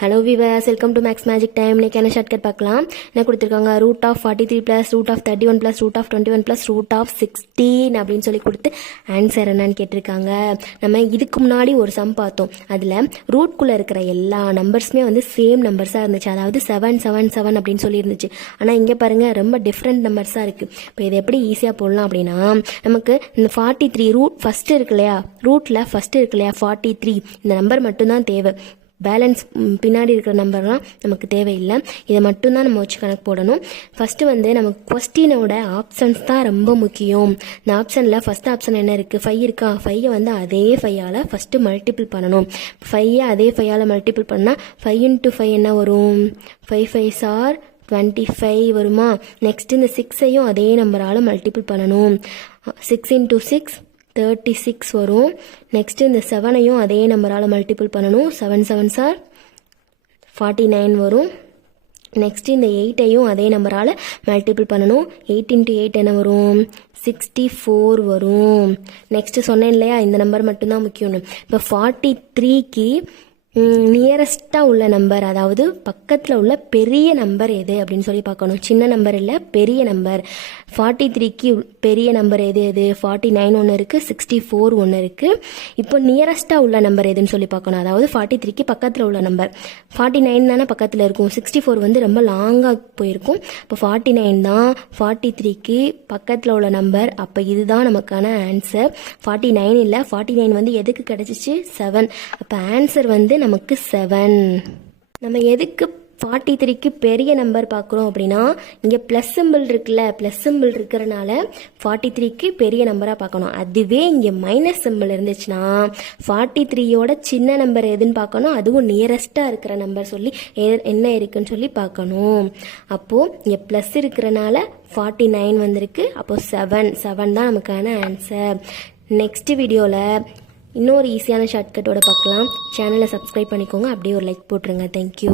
Hello viewers, welcome to maths magic time. இன்னைக்கு என்ன shortcut பார்க்கலாம். என்ன கொடுத்துருக்காங்க, root of 43 plus root of 31 plus root of 21 plus root of 16 அப்படின்னு சொல்லி கொடுத்து ஆன்சர் என்னன்னு கேட்டிருக்காங்க. நம்ம இதுக்கு முன்னாடி ஒரு சம் பார்த்தோம். அதில் ரூட்குள்ளே இருக்கிற எல்லா நம்பர்ஸுமே வந்து சேம் நம்பர்ஸாக இருந்துச்சு. அதாவது 777 அப்படின்னு சொல்லி இருந்துச்சு. ஆனால் இங்கே பாருங்கள், ரொம்ப டிஃப்ரெண்ட் நம்பர்ஸாக இருக்குது. இப்போ இதை எப்படி ஈஸியாக போடலாம் அப்படின்னா, நமக்கு இந்த 43 ரூட் ஃபஸ்ட்டு இருக்கு இல்லையா, ரூட்டில் ஃபஸ்ட்டு இருக்கு இல்லையா 43, இந்த நம்பர் மட்டும்தான் தேவை. பேலன்ஸ் பின்னாடி இருக்கிற நம்பர்லாம் நமக்கு தேவையில்லை. இதை மட்டும்தான் நம்ம வச்சு கணக்கு போடணும். ஃபஸ்ட்டு வந்து நமக்கு கொஸ்டினோட ஆப்ஷன்ஸ் தான் ரொம்ப முக்கியம். இந்த ஆப்ஷனில் ஃபஸ்ட் ஆப்ஷன் என்ன இருக்குது, 5 இருக்கா. 5 வந்து அதே 5ஆல் ஃபஸ்ட்டு மல்டிபிள் பண்ணணும். 5 அதே 5ஆல் மல்டிபிள் பண்ணால் 5 × 5 என்ன வரும், 5 5s are 25 வருமா. நெக்ஸ்ட் இந்த 6ஐயும் அதே நம்பரால் மல்டிபிள் பண்ணணும். 6 × 6 36 வரும். நெக்ஸ்ட் இந்த 7ஐயும் அதே நம்பரால் மல்டிபிள் பண்ணணும். 7 7s are 49 வரும். நெக்ஸ்ட் இந்த 8ஐயும் அதே நம்பரால் மல்டிபிள் பண்ணணும். 8 × 8 என்ன வரும், 64 வரும். நெக்ஸ்ட் சொன்னேன் இல்லையா, இந்த நம்பர் மட்டும்தான் முக்கியம்னு. இப்போ 43க்கு நியரஸ்டாக உள்ள நம்பர், அதாவது பக்கத்தில் உள்ள பெரிய நம்பர் எது அப்படின்னு சொல்லி பார்க்கணும். சின்ன நம்பர் இல்லை, பெரிய நம்பர். 43க்கு பெரிய நம்பர் எது 49 ஒன்று இருக்குது, 64 ஒன்று இருக்குது. இப்போ நியரஸ்டாக உள்ள நம்பர் எதுன்னு சொல்லி பார்க்கணும். அதாவது 43க்கு பக்கத்தில் உள்ள நம்பர் 49 தானே பக்கத்தில் இருக்கும். 64 வந்து ரொம்ப லாங்காக போயிருக்கும். இப்போ 49 தான் 43க்கு பக்கத்தில் உள்ள நம்பர். அப்போ இதுதான் நமக்கான ஆன்சர். 49 இல்லை, 49 வந்து எதுக்கு கிடச்சிச்சு, 7. அப்போ ஆன்சர் வந்து நமக்கு 7. நம்ம எதுக்கு 43க்கு பெரிய நம்பர் பார்க்குறோம் அப்படின்னா, இங்கே ப்ளஸ் சிம்பிள் இருக்குல்ல, ப்ளஸ் சிம்பிள் இருக்கிறனால 43க்கு பெரிய நம்பராக பார்க்கணும். அதுவே இங்கே மைனஸ் சிம்பிள் இருந்துச்சுன்னா 43யோட சின்ன நம்பர் எதுன்னு பார்க்கணும். அதுவும் நியரஸ்டாக இருக்கிற நம்பர் சொல்லி என்ன இருக்குன்னு சொல்லி பார்க்கணும். அப்போது இங்கே ப்ளஸ் இருக்கிறனால 49 வந்திருக்கு. அப்போது 7 தான் நமக்கான ஆன்சர். நெக்ஸ்ட் வீடியோவில் இன்னொரு ஈஸியான ஷார்ட்கட்டோட பார்க்கலாம். சேனலை சப்ஸ்கிரைப் பண்ணிக்கோங்க, அப்படியே ஒரு லைக் போட்டுருங்க. தேங்க்யூ.